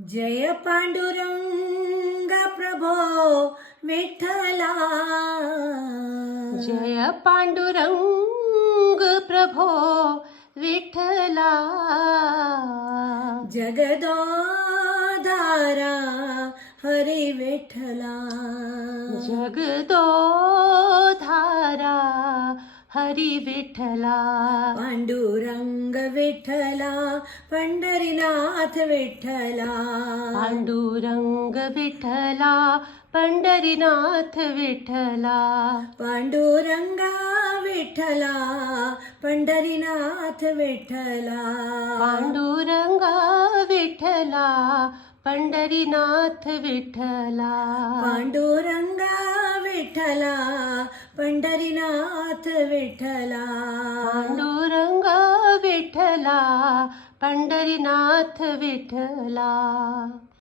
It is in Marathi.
जय पांडुरंग प्रभो विठ्ठला. जय पांडुरंग प्रभो विठ्ठला. जगदोधारा हरी विठ्ठला. जगदोधारा हरी विठ्ठला. पांडुरंग विठ्ठला पंढरीनाथ विठ्ठला. पांडुरंग विठ्ठला पंढरीनाथ विठ्ठला. पांडुरंगा विठ्ठला पंढरीनाथ विठ्ठला. पांडुरंगा विठ्ठला पंढरीनाथ विठ्ठला. पांडुरंगा विठ्ठला पंढरीनाथ विठ्ठला. पांडुरंगा विठ्ठला पंढरीनाथ विठ्ठला.